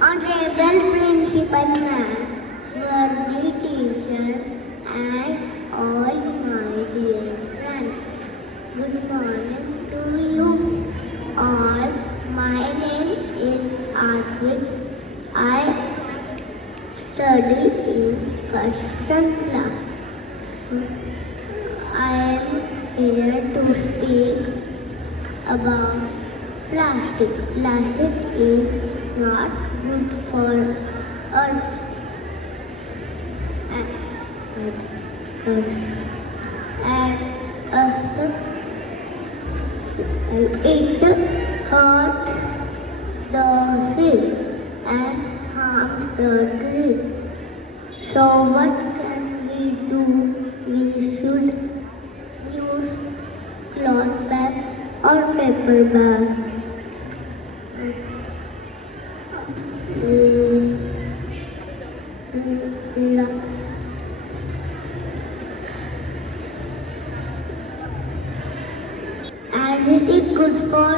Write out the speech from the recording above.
Honorable Principal Ma'am, worthy teacher, and all my dear friends. Good morning to you all. My name is Aadvik. I study in first class. I am here to speak about plastic. Plastic is not good for earth and us. It hurts the fish and harms the tree. So what can we do? We should use cloth bag or paper bag. As it is good for